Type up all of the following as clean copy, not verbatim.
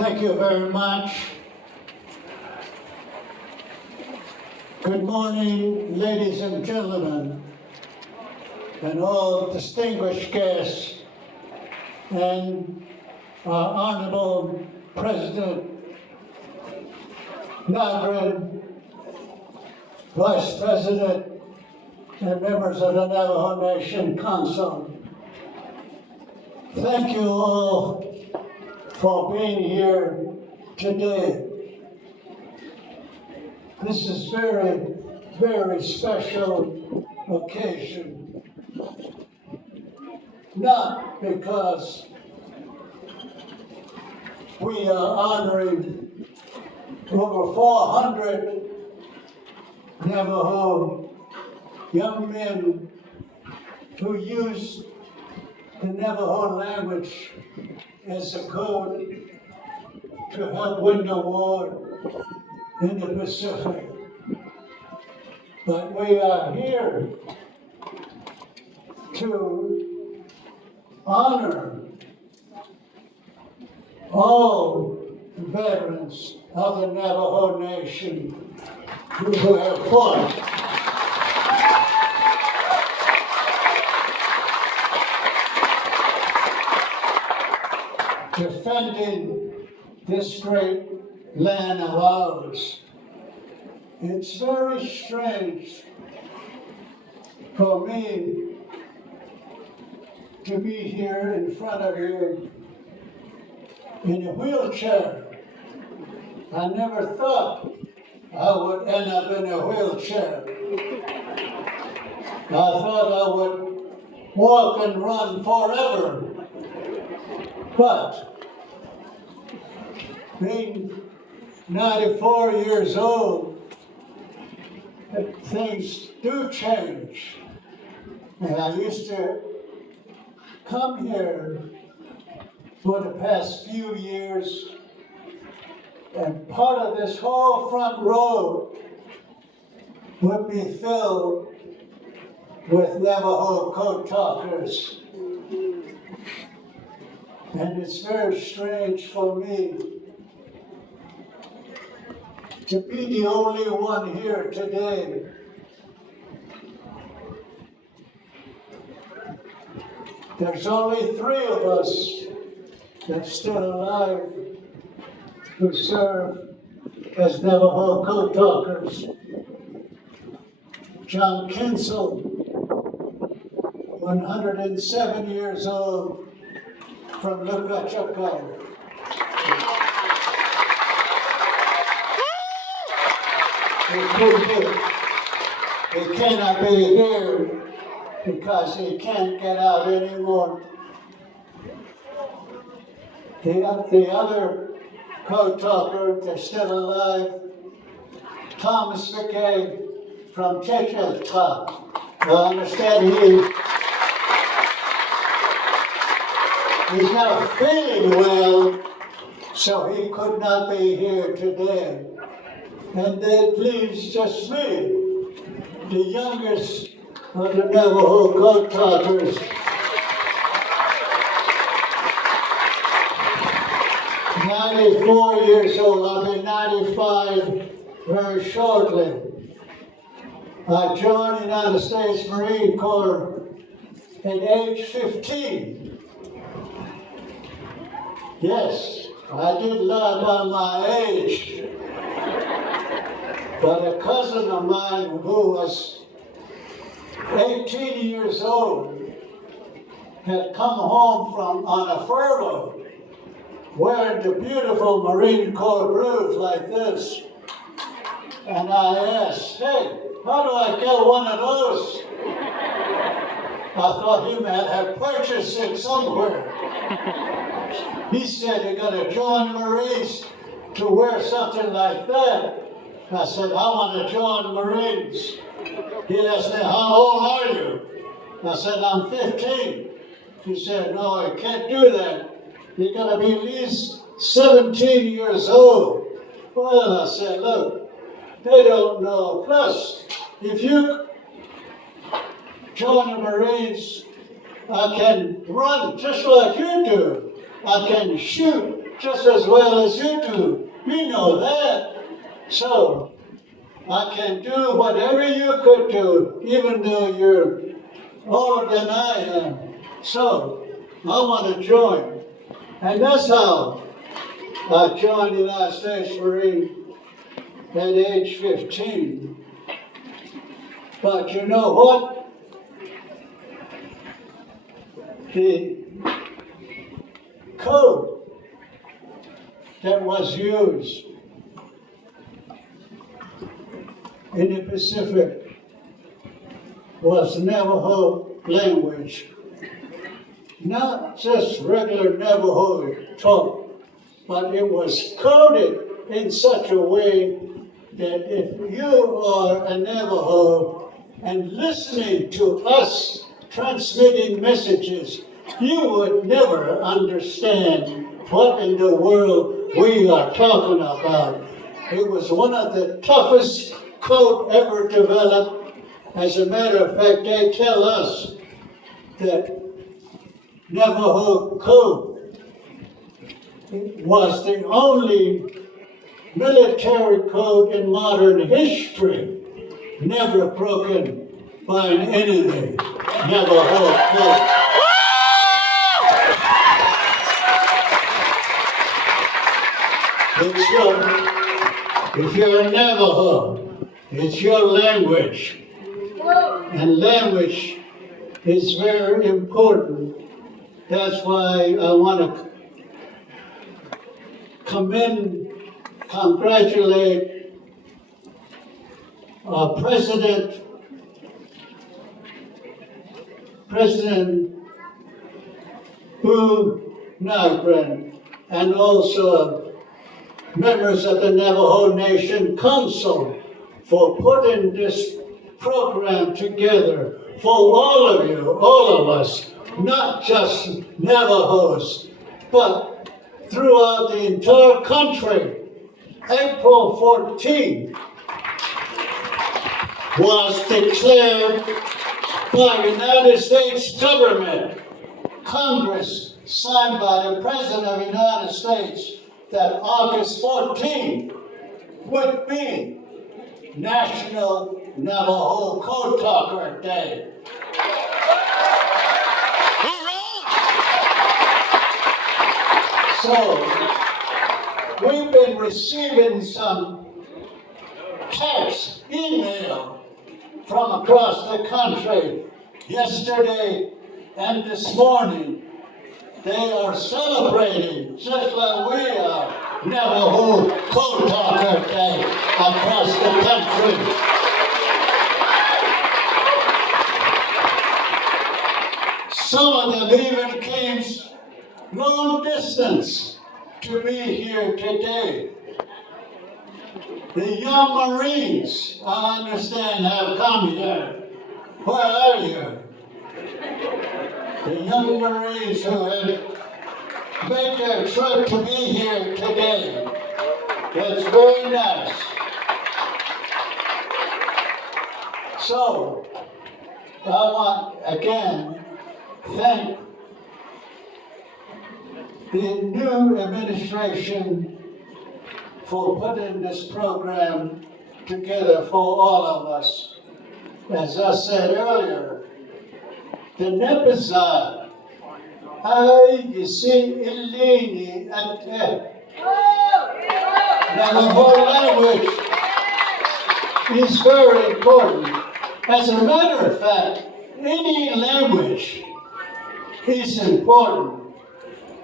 Thank you very much. Good morning, ladies and gentlemen, and all distinguished guests, and our Honorable President, Margaret, Vice President, and members of the Navajo Nation Council. Thank you all for being here today. This is very, very special occasion. Not because we are honoring over 400 Navajo young men who use the Navajo language as a code to help win the war in the Pacific. But we are here to honor all veterans of the Navajo Nation who have fought defending this great land of ours. It's very strange for me to be here in front of you in a wheelchair. I never thought I would end up in a wheelchair. I thought I would walk and run forever. But being 94 years old, things do change. And I used to come here for the past few years, and part of this whole front row would be filled with Navajo Code Talkers. And it's very strange for me to be the only one here today. There's only 3 of us that's still alive who serve as Navajo Code Talkers. John Kinsel, 107 years old, from Lukachakai. He cannot be here because he can't get out anymore. The other code talker that's still alive, Thomas McKay from Chechata. I understand he's not feeling well, so he could not be here today. And that leaves just me, the youngest of the Navajo Code Talkers. 94 years old, I'll be 95 very shortly. I joined the United States Marine Corps at age 15. Yes, I did lie about my age. But a cousin of mine who was 18 years old had come home on a furlough wearing the beautiful Marine Corps blues like this. And I asked, hey, how do I get one of those? I thought he might have purchased it somewhere. He said, you're going to join the Marines to wear something like that. I said, I want to join the Marines. He asked me, how old are you? I said, I'm 15. He said, no, you can't do that. You're going to be at least 17 years old. Well, I said, look, they don't know. Plus, if you join the Marines, I can run just like you do. I can shoot just as well as you do. You know that. So, I can do whatever you could do, even though you're older than I am. So, I want to join. And that's how I joined the United States Marine at age 15. But you know what? The code that was used in the Pacific was Navajo language. Not just regular Navajo talk, but it was coded in such a way that if you are a Navajo and listening to us transmitting messages, you would never understand what in the world we are talking about. It was one of the toughest code ever developed. As a matter of fact, they tell us that Navajo Code was the only military code in modern history never broken by an enemy. Navajo Code. If you're a Navajo, it's your language. And language is very important. That's why I want to congratulate our President Boo Nagrin, and also members of the Navajo Nation Council for putting this program together for all of you, all of us, not just Navajos, but throughout the entire country. April 14th was declared by the United States government, Congress, signed by the President of the United States, that August 14th would be National Navajo Code Talker Day. So, we've been receiving some text, email from across the country yesterday and this morning. They are celebrating, just like we are, Navajo Code Talker Day across the country. Some of them even came long distance to be here today. The young Marines, I understand, have come here. Where are you? The young Marines who have made their trip to be here today. That's very nice. So, I want, again, thank the new administration for putting this program together for all of us. As I said earlier, the Nepazad, ay gisi ilini ate. Now the whole language is very important. As a matter of fact, any language is important.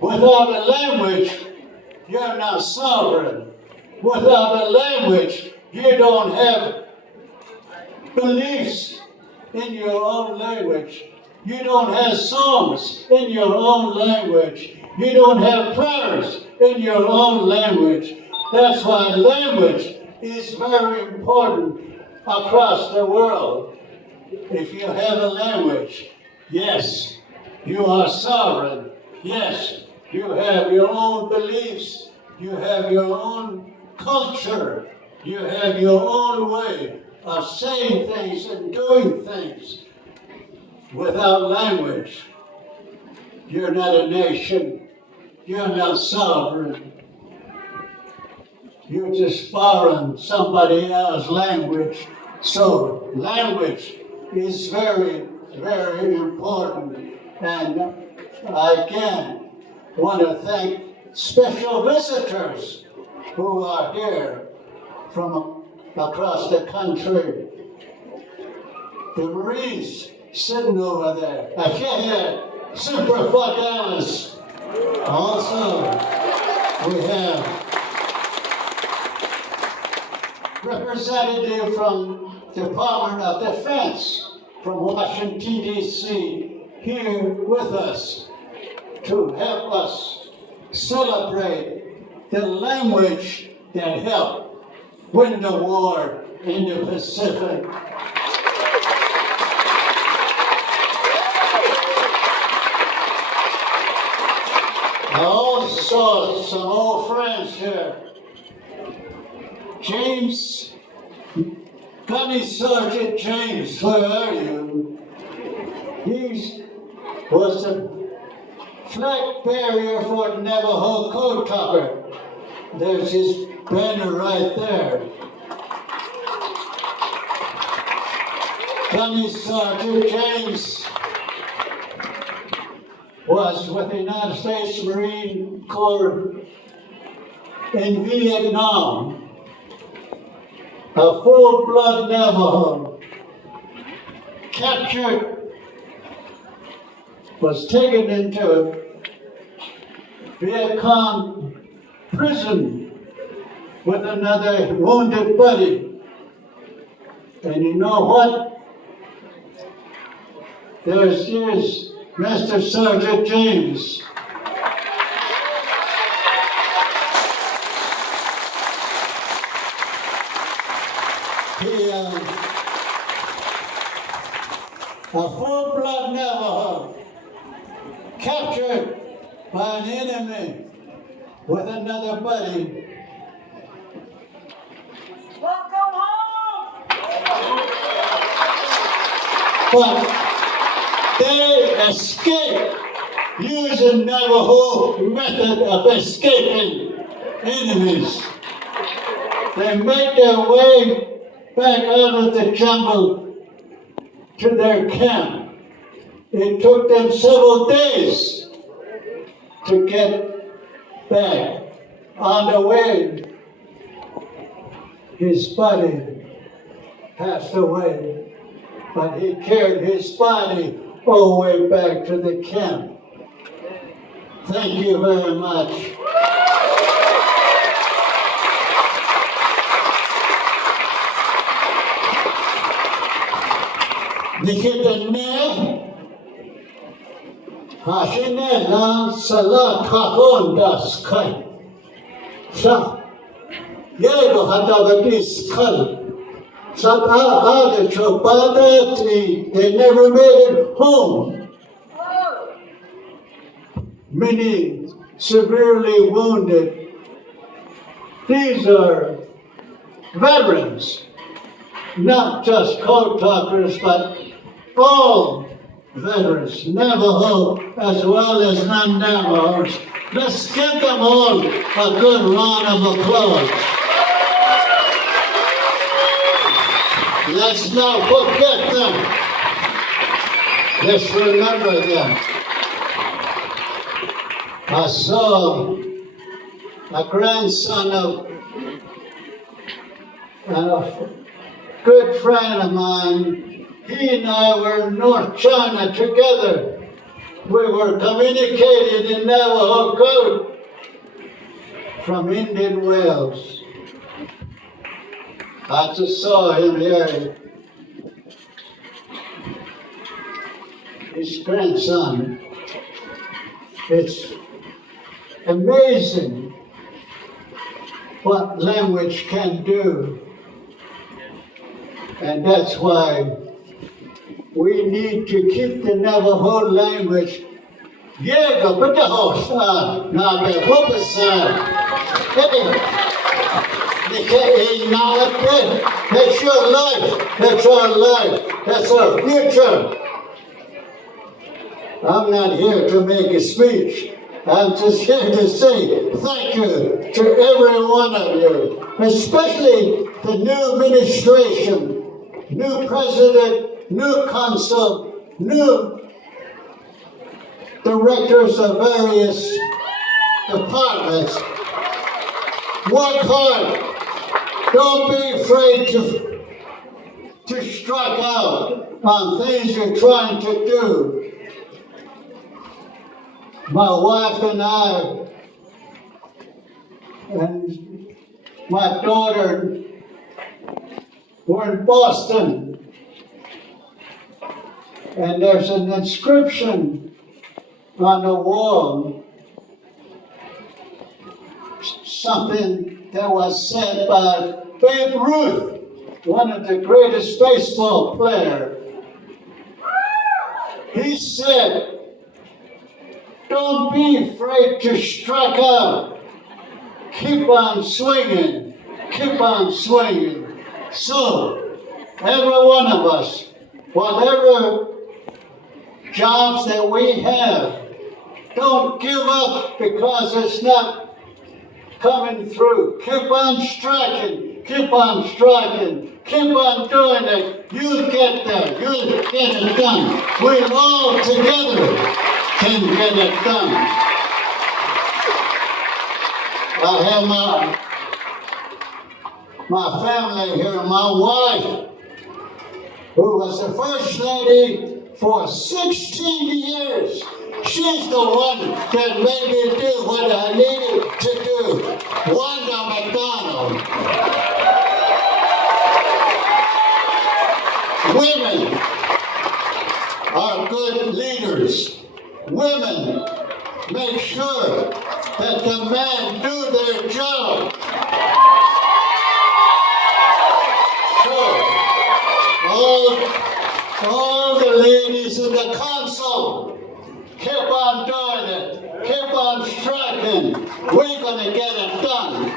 Without a language, you're not sovereign. Without a language, you don't have beliefs in your own language. You don't have songs in your own language. You don't have prayers in your own language. That's why language is very important across the world. If you have a language, yes, you are sovereign. Yes, you have your own beliefs. You have your own culture. You have your own way of saying things and doing things. Without language, you're not a nation. You're not sovereign. you're just borrowing somebody else's language. So language is very, very important. And I again want to thank special visitors who are here from across the country. The Marines sitting over there. I can't hear Super Fuck Alice. Also, we have representative from Department of Defense from Washington, D.C. here with us to help us celebrate the language that helped win the war in the Pacific. I also saw some old friends here. James, Gunny Sergeant James, where are you? He was the flag bearer for the Navajo Code Talkers. There's his banner right there. Gunny Sergeant James was with the United States Marine Corps in Vietnam. A full-blood Navajo, captured, was taken into Viet Cong prison with another wounded buddy. And you know what? Here's Master Sergeant James. A full-blood Navajo, captured by an enemy with another buddy. Welcome home! But they escaped using Navajo method of escaping enemies. They made their way back out of the jungle to their camp. It took them several days to get back. On the way, his body passed away, but he carried his body all the way back to the camp. Thank you very much. Nikitane Hashinela Salat Kakon Das Kai. Sa Yego Hatavatis Kal. Sat Ada Chopata, they never made it home. Many severely wounded. These are veterans, not just code talkers, but all veterans, Navajo as well as non-Navajos. Let's give them all a good round of applause. Let's not forget them. Let's remember them. I saw a grandson of a good friend of mine. He and I were in North China together. We were communicating in Navajo Code from Indian Wells. I just saw him here. His grandson. It's amazing what language can do. And that's why we need to keep the Navajo language. Yego, but the host, na be hopasa. That's your life. That's our life. That's our future. I'm not here to make a speech. I'm just here to say thank you to every one of you, especially the new administration, new president, new consul, new directors of various departments. Work hard. Don't be afraid to strike out on things you're trying to do. My wife and I and my daughter were in Boston, and there's an inscription on the wall, something that was said by Babe Ruth, one of the greatest baseball players. He said, "Don't be afraid to strike out. Keep on swinging. Keep on swinging." So, every one of us, whatever jobs that we have, don't give up because it's not coming through. Keep on striking. Keep on striking. Keep on doing it. You'll get there. You'll get it done. We all together can get it done. I have my family here, my wife, who was the first lady for 16 years. She's the one that made me do what I needed to do. Wanda MacDonald. Women are good leaders. Women make sure that the men do their job. So, all the ladies in the council, keep on doing it. Keep on striking. We're going to get it done.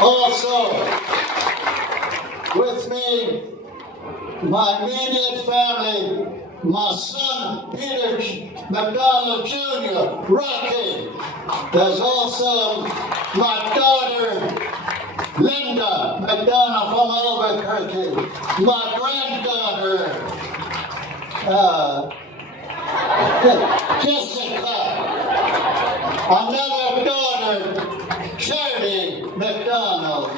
Also, with me, my immediate family, my son, Peter MacDonald Jr., Rocky. There's also my daughter, Linda MacDonald from Albuquerque. My granddaughter, Jessica. Another daughter, Charity MacDonald.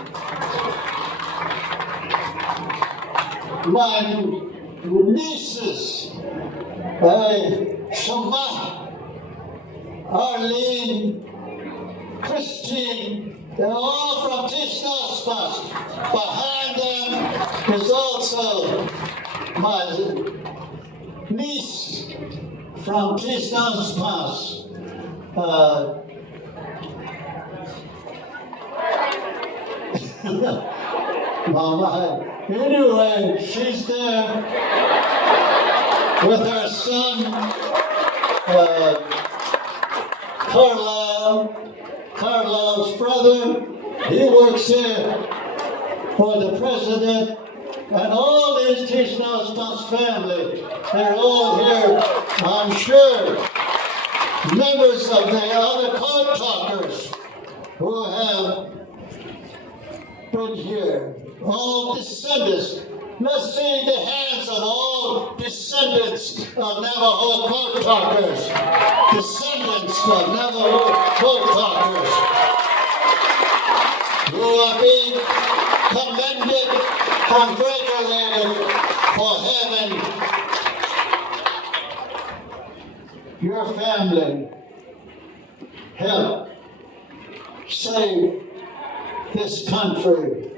My nieces, Shama, Arlene, Christine, they're all from Tisnospas. Behind them is also my niece from Tisnospas. Mama, anyway, she's there with her son, Carlisle's brother. He works here for the president, and all these Tisnospas family, they're all here, I'm sure, members of the other Code Talkers who have been here, all descendants. Let's see the hands of all descendants of Navajo Code Talkers. Descendants of Navajo Code Talkers who are being commended, congratulated for having your family help save this country,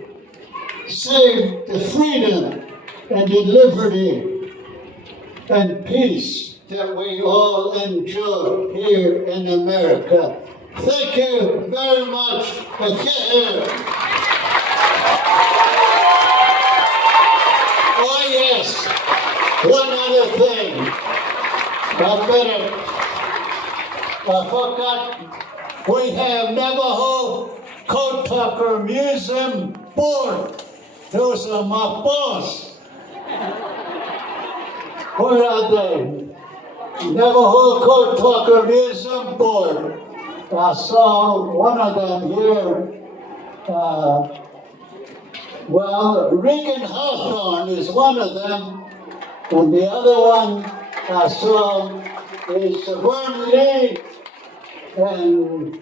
save the freedom and the liberty and peace that we all enjoy here in America. Thank you very much. Oh yes, one other thing. I forgot, we have Navajo Code Talker Museum Board. Those are my boss. Where are they? Navajo Code Talker Museum Board. I saw one of them here. Regan Hawthorne is one of them, and the other one I saw is Vern Lee, and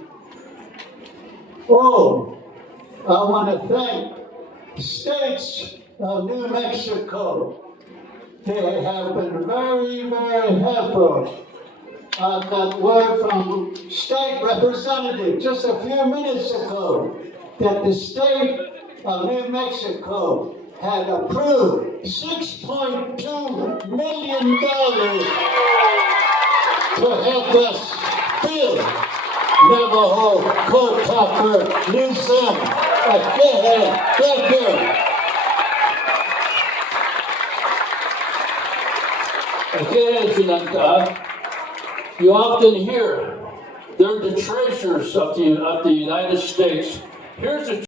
I want to thank states of New Mexico. They have been very, very helpful. I got word from state representative just a few minutes ago that the state of New Mexico had approved $6.2 million to help us build Navajo Code Talker Museum. Thank you. Okay, Sinanta, you often hear they're the treasures of the United States. Here's a